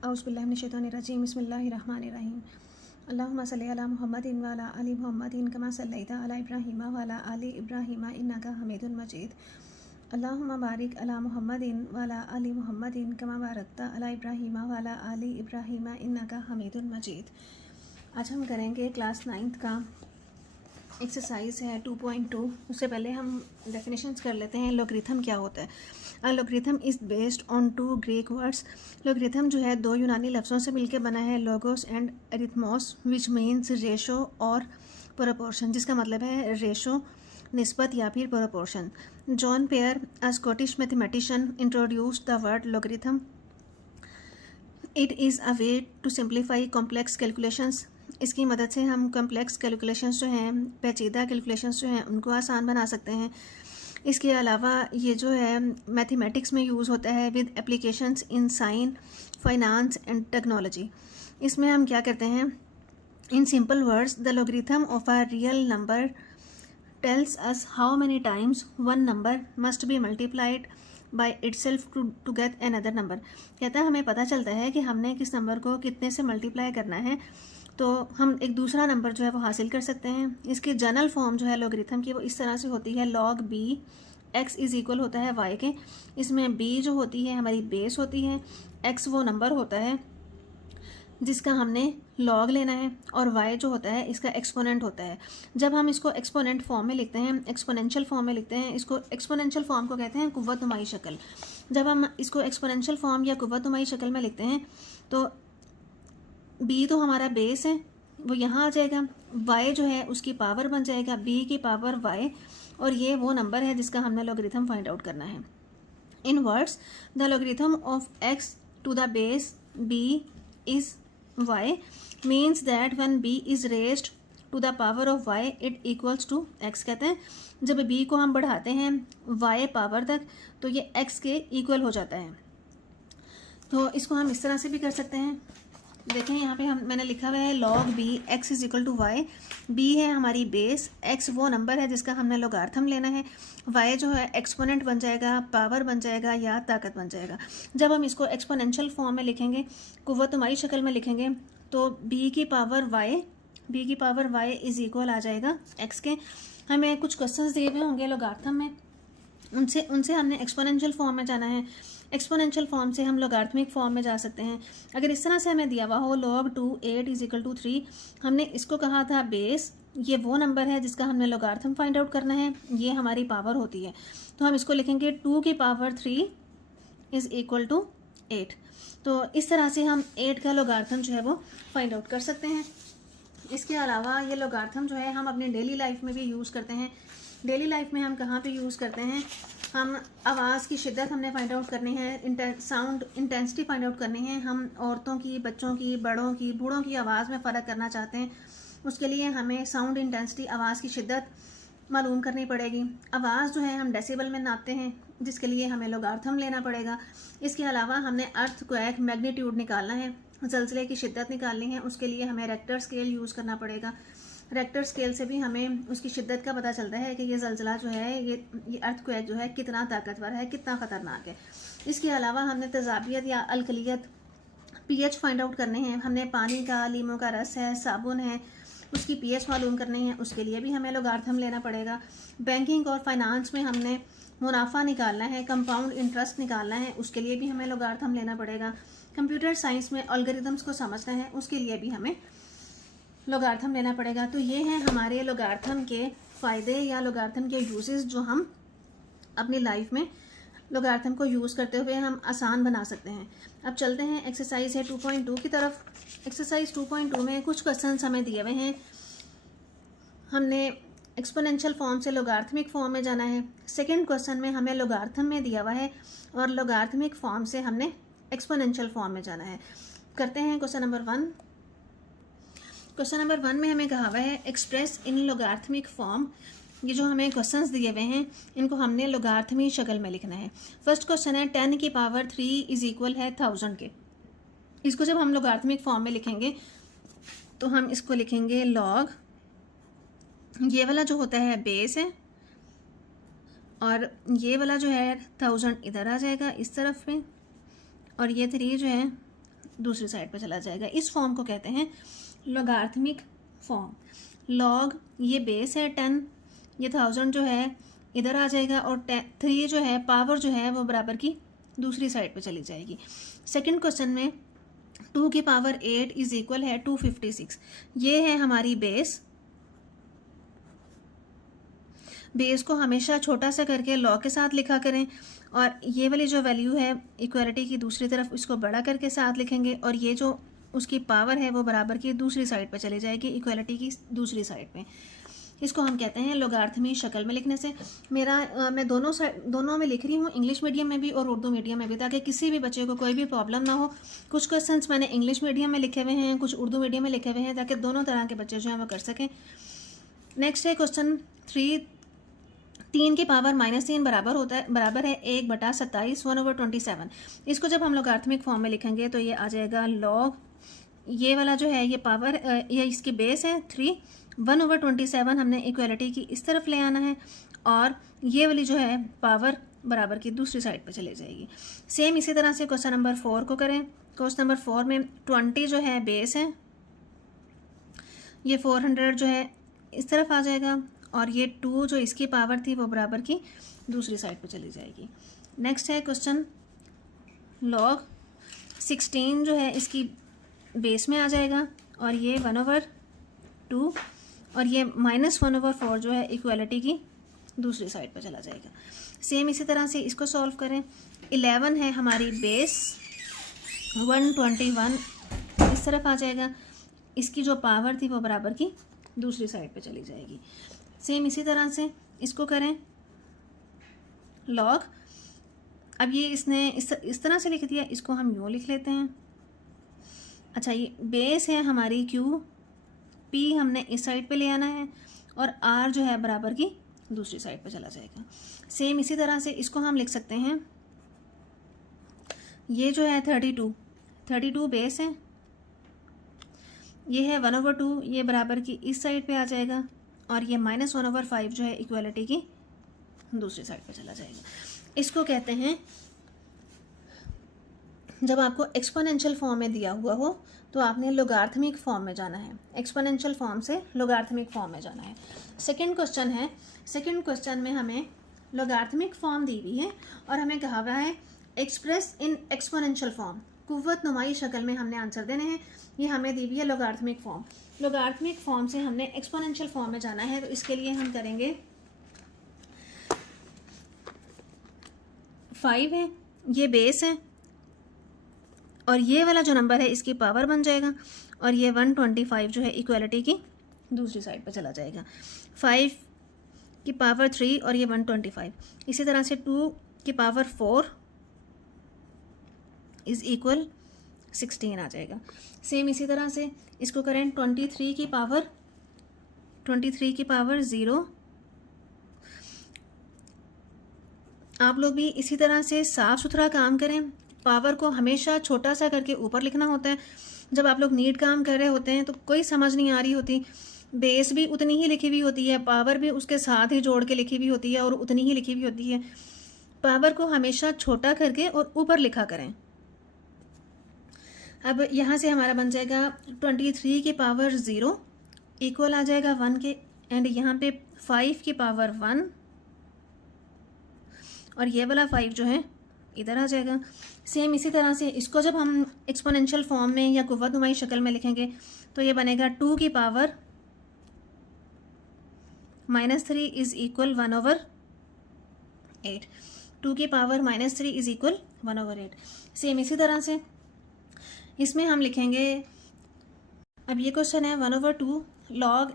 औज़ुबिल्लाहिमिनश्शैतानिर्रजीम बिस्मिल्लाहिर्रहमानिर्रहीम अल्लाहुम्मा सल्लि अला मुहम्मदिन व अला आलि मुहम्मदिन कमा सल्लैता अला इब्राहीम व अला आलि इब्राहीम इन्नका हमीदुन मजीद अल्लाहुम्मा बारिक अला मुहम्मदिन व अला आलि मुहम्मदिन कमा बारकता अला इब्राहीम व अला आलि इब्राहीम इन्नका हमीदुन मजीद। आज हम करेंगे क्लास 9th का एक्सरसाइज है 2.2। उससे पहले हम डेफिनेशंस कर लेते हैं। लॉगरिथम क्या होता है? A logarithm is based on 2 Greek words. Logarithm जो है 2 यूनानी लफ्ज़ों से मिलकर बना है, logos and arithmos, which means ratio और प्रोपोर्शन, जिसका मतलब है रेशो, निस्बत या फिर proportion. John Napier, a Scottish mathematician, introduced the word logarithm. It is a way to simplify complex calculations. इसकी मदद से हम कॉम्प्लेक्स कैलकुलेशंस जो हैं, पेचीदा कैलकुलेशंस जो हैं, उनको आसान बना सकते हैं। इसके अलावा ये जो है मैथमेटिक्स में यूज़ होता है with applications in science, finance and technology. इसमें हम क्या करते हैं? In simple words, the logarithm of a real number tells us how many times one number must be multiplied by itself to get another number. कहता है हमें पता चलता है कि हमने किस नंबर को कितने से मल्टीप्लाई करना है तो हम एक दूसरा नंबर जो है वो हासिल कर सकते हैं। इसकी जनरल फॉर्म जो है लॉगरिथम की वो इस तरह से होती है, log B X is equal होता है वाई के। इसमें बी जो होती है हमारी बेस होती है, एक्स वो नंबर होता है जिसका हमने लॉग लेना है, और y जो होता है इसका एक्सपोनेंट होता है। जब हम इसको एक्सपोनेंट फॉर्म में लिखते हैं, एक्सपोनेंशियल फॉर्म में लिखते हैं, इसको एक्सपोनेंशियल फॉर्म को कहते हैं कुव्वतनुमाई शक्ल। जब हम इसको एक्सपोनेंशियल फॉर्म या कुव्वतनुमाई शक्ल में लिखते हैं तो b तो हमारा बेस है, वो यहाँ आ जाएगा, y जो है उसकी पावर बन जाएगा b की पावर y, और ये वो नंबर है जिसका हमने लॉगरिथम फाइंड आउट करना है। In words, the logarithm of x to the base b is y means that when b is raised to the power of y it equals to x। कहते हैं जब b को हम बढ़ाते हैं y power तक तो ये x के इक्वल हो जाता है। तो इसको हम इस तरह से भी कर सकते हैं। देखें यहाँ पे मैंने लिखा हुआ है log b x is equal to Y. b है हमारी बेस, x वो नंबर है जिसका हमने लॉगरिथम लेना है, y जो है एक्सपोनेंट बन जाएगा, पावर बन जाएगा या ताकत बन जाएगा। जब हम इसको एक्सपोनेंशियल फॉर्म में लिखेंगे, कुव्वतनुमाई शक्ल में लिखेंगे, तो b की पावर y इज इक्वल आ जाएगा x के। हमें कुछ क्वेश्चंस दिए हुए होंगे लॉगरिथम में, उनसे हमने एक्सपोनेंशियल फॉर्म में जाना है। एक्सपोनेंशियल फॉर्म से हम लॉगरिथमिक फॉर्म में जा सकते हैं। अगर इस तरह से हमें दिया हुआ हो log 2 8 इज इक्वल टू 3, हमने इसको कहा था बेस, ये वो नंबर है जिसका हमने लॉगरिथम फाइंड आउट करना है, ये हमारी पावर होती है, तो हम इसको लिखेंगे 2 की पावर 3 इज इक्वल टू 8। तो इस तरह से हम 8 का लॉगरिथम जो है वो फाइंड आउट कर सकते हैं। इसके अलावा ये लॉगरिथम जो है हम अपने डेली लाइफ में भी यूज़ करते हैं। डेली लाइफ में हम कहाँ पे यूज़ करते हैं? हम आवाज़ की शिद्दत हमने फाइंड आउट करनी है, साउंड इंटेंसिटी फाइंड आउट करनी है। हम औरतों की, बच्चों की, बड़ों की, बूढ़ों की आवाज़ में फ़र्क करना चाहते हैं, उसके लिए हमें साउंड इंटेंसिटी, आवाज़ की शिद्दत मालूम करनी पड़ेगी। आवाज़ जो है हम डेसिबल में नापते हैं, जिसके लिए हमें लॉगरिथम लेना पड़ेगा। इसके अलावा हमने अर्थक्वेक मैग्नीट्यूड निकालना है, ज़लज़ले की शिद्दत निकालनी है, उसके लिए हमें रेक्टर स्केल यूज़ करना पड़ेगा। रेक्टर स्केल से भी हमें उसकी शिद्दत का पता चलता है कि ये ज़लज़ला जो है, ये अर्थक्वेक जो है कितना ताकतवर है, कितना ख़तरनाक है। इसके अलावा हमने तेज़ाबियत या अल्कलियत, पीएच फाइंड आउट करने हैं। हमने पानी का, लीमों का रस है, साबुन है, उसकी पीएच मालूम करनी है, उसके लिए भी हमें लॉगरिथम लेना पड़ेगा। बैंकिंग और फाइनेंस में हमने मुनाफा निकालना है, कंपाउंड इंटरेस्ट निकालना है, उसके लिए भी हमें लॉगरिथम लेना पड़ेगा। कंप्यूटर साइंस में एल्गोरिथम्स को समझना है, उसके लिए भी हमें लॉगरिथम लेना पड़ेगा। तो ये हैं हमारे लॉगरिथम के फ़ायदे या लॉगरिथम के यूजेस जो हम अपनी लाइफ में लॉगरिथम को यूज़ करते हुए हम आसान बना सकते हैं। अब चलते हैं एक्सरसाइज है 2.2 की तरफ। एक्सरसाइज 2.2 में कुछ क्वेश्चंस हमें दिए हुए हैं। हमने एक्सपोनेंशियल फॉर्म से लॉगरिथमिक फॉर्म में जाना है। सेकंड क्वेश्चन में हमें लॉगरिथम में दिया हुआ है और लॉगरिथमिक फॉर्म से हमने एक्सपोनेंशियल फॉर्म में जाना है। करते हैं क्वेश्चन नंबर 1। क्वेश्चन नंबर 1 में हमें कहा हुआ है एक्सप्रेस इन लॉगरिथमिक फॉर्म। ये जो हमें क्वेश्चंस दिए हुए हैं इनको हमने लॉगरिथमिक शक्ल में लिखना है। फर्स्ट क्वेश्चन है 10 की पावर 3 इज इक्वल है 1000 के। इसको जब हम लॉगरिथमिक फॉर्म में लिखेंगे तो हम इसको लिखेंगे लॉग, ये वाला जो होता है बेस है, और ये वाला जो है 1000 इधर आ जाएगा इस तरफ पे, और ये 3 जो है दूसरी साइड पे चला जाएगा। इस फॉर्म को कहते हैं लॉगरिथमिक फॉर्म। लॉग ये बेस है 10, ये 1000 जो है इधर आ जाएगा, और 3 जो है पावर जो है वो बराबर की दूसरी साइड पे चली जाएगी। सेकंड क्वेश्चन में 2 की पावर 8 इज इक्वल है 256। ये है हमारी बेस। बेस को हमेशा छोटा सा करके लॉग के साथ लिखा करें, और ये वाली जो वैल्यू है इक्वालिटी की दूसरी तरफ इसको बड़ा करके साथ लिखेंगे, और ये जो उसकी पावर है वो बराबर की दूसरी साइड पे चली जाएगी, इक्वालिटी की दूसरी साइड पे। इसको हम कहते हैं लोगार्थमी शक्ल में लिखने से। मैं दोनों में लिख रही हूँ, इंग्लिश मीडियम में भी और उर्दू मीडियम में भी, ताकि किसी भी बच्चे को कोई भी प्रॉब्लम ना हो। कुछ क्वेश्चंस मैंने इंग्लिश मीडियम में लिखे हुए हैं, कुछ उर्दू मीडियम में लिखे हुए हैं, ताकि दोनों तरह के बच्चे जो हैं वो कर सकें। नेक्स्ट है क्वेश्चन 3। 3 की पावर -3 बराबर है 1/27 1/27। इसको जब हम लोगार्थमिक फॉर्म में लिखेंगे तो ये आ जाएगा लॉग, ये वाला जो है ये पावर, ये इसकी बेस है 3, 1/27 हमने इक्वालिटी की इस तरफ ले आना है, और ये वाली जो है पावर बराबर की दूसरी साइड पे चली जाएगी। सेम इसी तरह से क्वेश्चन नंबर 4 को करें। क्वेश्चन नंबर 4 में 20 जो है बेस है, ये 400 जो है इस तरफ आ जाएगा, और ये 2 जो इसकी पावर थी वो बराबर की दूसरी साइड पे चली जाएगी। नेक्स्ट है क्वेश्चन लॉग 16 जो है इसकी बेस में आ जाएगा, और ये 1/2, और ये -1/4 जो है इक्वालिटी की दूसरी साइड पे चला जाएगा। सेम इसी तरह से इसको सॉल्व करें। 11 है हमारी बेस, 121 इस तरफ आ जाएगा, इसकी जो पावर थी वो बराबर की दूसरी साइड पे चली जाएगी। सेम इसी तरह से इसको करें लॉग। अब ये इसने इस तरह से लिख दिया, इसको हम यूँ लिख लेते हैं। अच्छा, ये बेस है हमारी Q, P हमने इस साइड पे ले आना है, और R जो है बराबर की दूसरी साइड पे चला जाएगा। सेम इसी तरह से इसको हम लिख सकते हैं, ये जो है 32 बेस है, ये है 1/2, ये बराबर की इस साइड पे आ जाएगा, और ये -1/5 जो है इक्वालिटी की दूसरी साइड पे चला जाएगा। इसको कहते हैं, जब आपको एक्सपोनेंशियल फॉर्म में दिया हुआ हो तो आपने लोगार्थमिक फॉर्म में जाना है, एक्सपोनेंशियल फॉर्म से लोगार्थमिक फॉर्म में जाना है। सेकंड क्वेश्चन है, सेकंड क्वेश्चन में हमें लोगार्थमिक फॉर्म दी हुई है, और हमें कहा हुआ है एक्सप्रेस इन एक्सपोनेंशियल फॉर्म, कुव्वत नुमाई शक्ल में हमने आंसर देने हैं। ये हमें दी हुई है लोगार्थमिक फॉर्म। लोगार्थमिक फॉर्म से हमने एक्सपोनेंशियल फॉर्म में जाना है, तो इसके लिए हम करेंगे 5 है, ये बेस है, और ये वाला जो नंबर है इसकी पावर बन जाएगा, और ये 125 जो है इक्वालिटी की दूसरी साइड पे चला जाएगा। 5 की पावर 3 और ये 125। इसी तरह से 2 की पावर 4 इज इक्वल 16 आ जाएगा। सेम इसी तरह से इसको करें 23 की पावर 0। आप लोग भी इसी तरह से साफ सुथरा काम करें, पावर को हमेशा छोटा सा करके ऊपर लिखना होता है। जब आप लोग नीट काम कर रहे होते हैं तो कोई समझ नहीं आ रही होती, बेस भी उतनी ही लिखी हुई होती है, पावर भी उसके साथ ही जोड़ के लिखी हुई होती है और उतनी ही लिखी हुई होती है। पावर को हमेशा छोटा करके और ऊपर लिखा करें। अब यहाँ से हमारा बन जाएगा 23 की पावर 0 इक्वल आ जाएगा 1 के, एंड यहाँ पे 5 की पावर 1 और ये वाला 5 जो है इधर आ जाएगा। सेम इसी तरह से इसको जब हम एक्सपोनेंशियल फॉर्म में या कुव्वत नुमाई शक्ल में लिखेंगे तो ये बनेगा 2 की पावर -3 इज इक्वल 1/8। 2 की पावर -3 इज इक्वल 1/8। सेम इसी तरह से इसमें हम लिखेंगे, अब ये क्वेश्चन है 1/2 log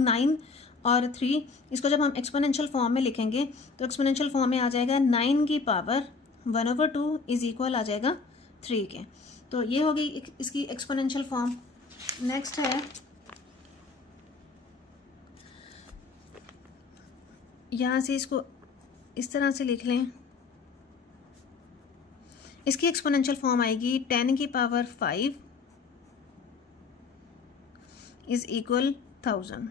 9 और 3। इसको जब हम एक्सपोनेंशियल फॉर्म में लिखेंगे तो एक्सपोनेंशियल फॉर्म में आ जाएगा 9 की पावर 1/2 इज इक्वल आ जाएगा 3 के। तो ये होगी इसकी एक्सपोनेंशियल फॉर्म। नेक्स्ट है यहाँ से इसको इस तरह से लिख लें, इसकी एक्सपोनेंशियल फॉर्म आएगी 10 की पावर 5 इज इक्वल 1000।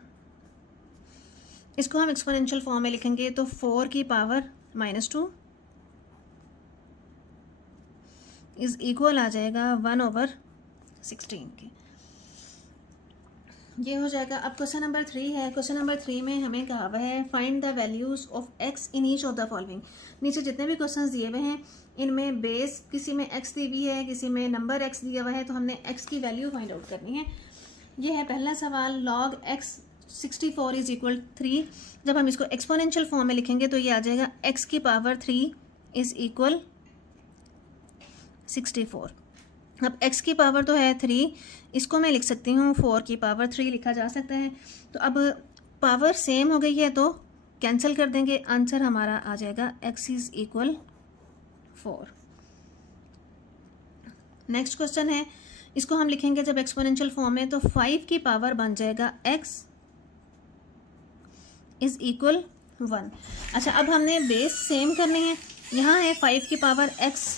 इसको हम एक्सपोनेंशियल फॉर्म में लिखेंगे तो 4 की पावर -2 इज इक्वल आ जाएगा 1/16 के। ये हो जाएगा। अब क्वेश्चन नंबर 3 है। क्वेश्चन नंबर 3 में हमें कहा हुआ है find the values of x in each of the following. नीचे जितने भी क्वेश्चंस दिए हुए हैं इनमें बेस किसी में एक्स दी हुई है, किसी में नंबर एक्स दिया हुआ है, तो हमने एक्स की वैल्यू फाइंड आउट करनी है। ये है पहला सवाल, लॉग एक्स 64 इज इक्वल 3। जब हम इसको एक्सपोनेंशियल फॉर्म में लिखेंगे तो ये आ जाएगा एक्स की पावर 3 इज इक्वल 64। अब x की पावर तो है 3, इसको मैं लिख सकती हूँ 4 की पावर 3 लिखा जा सकता है। तो अब पावर सेम हो गई है तो कैंसिल कर देंगे, आंसर हमारा आ जाएगा x is equal 4। Next question है, इसको हम लिखेंगे जब एक्सपोनेंशियल फॉर्म में तो 5 की पावर बन जाएगा x इज इक्वल 1। अच्छा, अब हमने बेस सेम करने हैं। यहाँ है 5 की पावर x,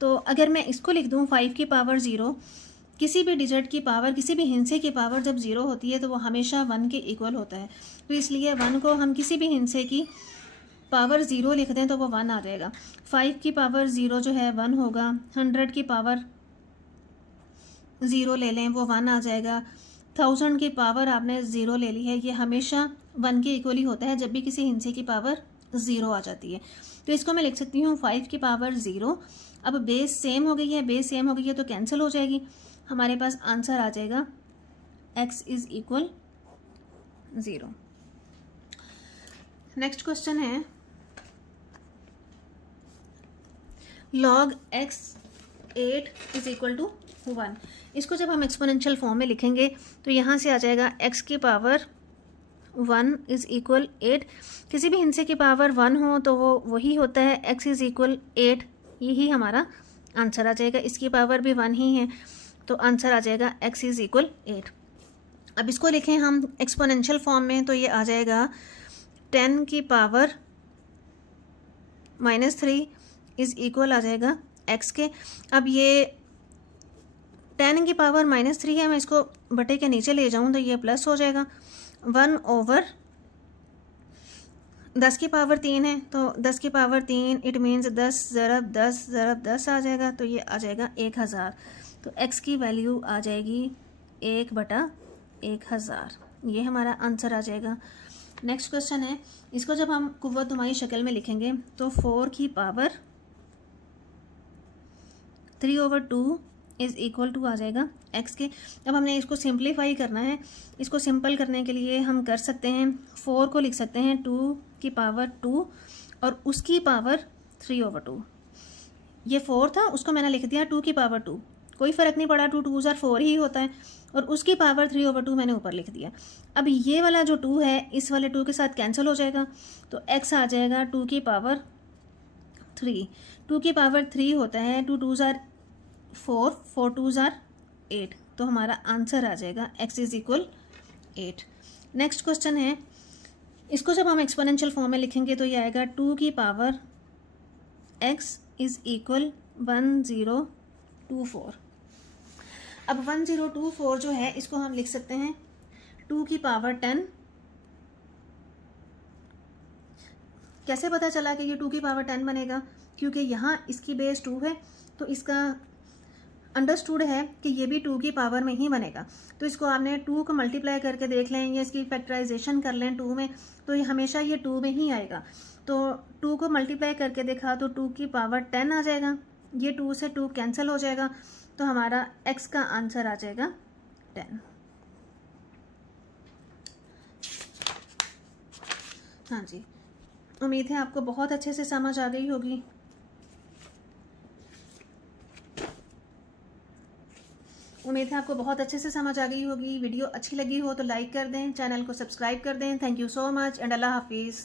तो अगर मैं इसको लिख दूँ 5 की पावर 0, किसी भी डिजिट की पावर, किसी भी हिंसे की पावर जब 0 होती है तो वो हमेशा 1 के इक्वल होता है। तो इसलिए 1 को हम किसी भी हिंसे की पावर 0 लिख दें तो वो 1 आ जाएगा। 5 की पावर 0 जो है 1 होगा, 100 की पावर 0 ले लें वो 1 आ जाएगा, 1000 की पावर आपने 0 ले ली है, ये हमेशा 1 के इक्वल ही होता है जब भी किसी हिंसे की पावर 0 आ जाती है। तो इसको मैं लिख सकती हूँ 5 की पावर 0। अब बेस सेम हो गई है, बेस सेम हो गई है तो कैंसिल हो जाएगी, हमारे पास आंसर आ जाएगा x is equal 0। Next question है log x 8 is equal to 1। इसको जब हम एक्सपोनेंशियल फॉर्म में लिखेंगे तो यहाँ से आ जाएगा x की पावर 1 इज इक्वल 8। किसी भी हिंसे की पावर 1 हो तो वो वही होता है x इज इक्वल 8, यही हमारा आंसर आ जाएगा। इसकी पावर भी 1 ही है तो आंसर आ जाएगा x इज इक्वल 8। अब इसको लिखें हम एक्सपोनेंशियल फॉर्म में तो ये आ जाएगा 10 की पावर -3 इज इक्वल आ जाएगा x के। अब ये 10 की पावर -3 है, मैं इसको बटे के नीचे ले जाऊँ तो ये प्लस हो जाएगा। 1/10 की पावर 3 है तो 10 की पावर 3 इट मीन्स 10 ज़रब 10 ज़रब 10 आ जाएगा, तो ये आ जाएगा 1000। तो x की वैल्यू आ जाएगी 1/1000, ये हमारा आंसर आ जाएगा। नेक्स्ट क्वेश्चन है, इसको जब हम कुव्वत दुमाई शक्ल में लिखेंगे तो 4 की पावर 3/2 इज इक्वल टू आ जाएगा x के। अब हमने इसको सिंप्लीफाई करना है, इसको सिंपल करने के लिए हम कर सकते हैं 4 को लिख सकते हैं 2 की पावर 2 और उसकी पावर 3/2। ये 4 था, उसको मैंने लिख दिया 2 की पावर 2, कोई फ़र्क नहीं पड़ा, 2 2 4 ही होता है, और उसकी पावर 3/2 मैंने ऊपर लिख दिया। अब ये वाला जो 2 है इस वाले 2 के साथ कैंसिल हो जाएगा तो x आ जाएगा 2 की पावर 3। 2 की पावर 3 होता है, 2 2 4, 4 2 8, तो हमारा आंसर आ जाएगा x is equal 8। Next question है, इसको जब हम एक्सपोनेंशियल फॉर्म में लिखेंगे तो ये आएगा 2 की पावर x इज इक्वल 1024। अब 1024 जो है इसको हम लिख सकते हैं 2 की पावर 10। कैसे पता चला कि ये 2 की पावर 10 बनेगा? क्योंकि यहाँ इसकी बेस 2 है तो इसका अंडरस्टूड है कि ये भी 2 की पावर में ही बनेगा। तो इसको आपने 2 को मल्टीप्लाई करके देख लें या इसकी फैक्टराइजेशन कर लें 2 में, तो ये हमेशा ये 2 में ही आएगा। तो 2 को मल्टीप्लाई करके देखा तो 2 की पावर 10 आ जाएगा, ये 2 से 2 कैंसिल हो जाएगा, तो हमारा x का आंसर आ जाएगा 10। हाँ जी, उम्मीद है आपको बहुत अच्छे से समझ आ गई होगी। वीडियो अच्छी लगी हो तो लाइक कर दें, चैनल को सब्सक्राइब कर दें। Thank you so much and अल्लाह हाफिज़।